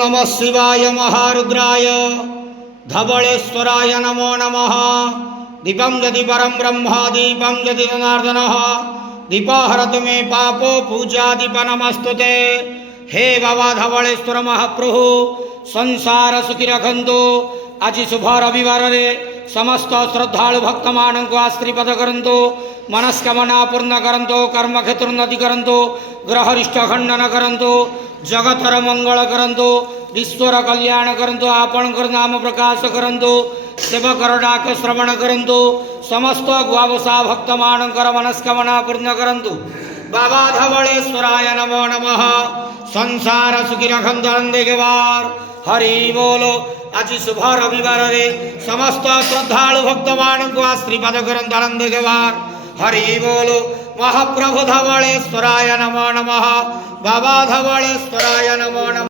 नमः शिवाय महारुद्राय धवलेश्वराय नमो नमः। दीपं यदि परं ब्रह्म दीपं यदि जनार्दनः दीपहरतु मे पापो पूजा दीप नमस्तुते। हे बाबा धवलेश्वर महाप्रभु संसार सुखी रखंतु। आज शुभ रविवार रे समस्त श्रद्धालु भक्त मान को आशीर्वाद करंतु, मनस्कामना पूर्ण करंतु, कर्म क्षेत्र उन्नति करंतु, ग्रहरिष्ट खंडन करंतु, जगतर मंगल करंतु, विश्वर कल्याण करंतु, आपणकर नाम प्रकाश करंतु, सेवकर डाक श्रवण करंतु, समस्त गुआवसा भक्त मानकर मनस्कामना पूर्ण करंतु। बाबा धवलेश्वराय नमो नमः। संसार सुखी रखंतु अंधेवार हरि बोलो। आज शुभ रविवार रे समस्त श्रद्धालु भक्त मान को आशीर्वाद करंतु आनंदवार हरि बोलो। महाप्रभु धवलेश्वराय नमो नमः। बाबा धवलेश्वराय नमो नमः।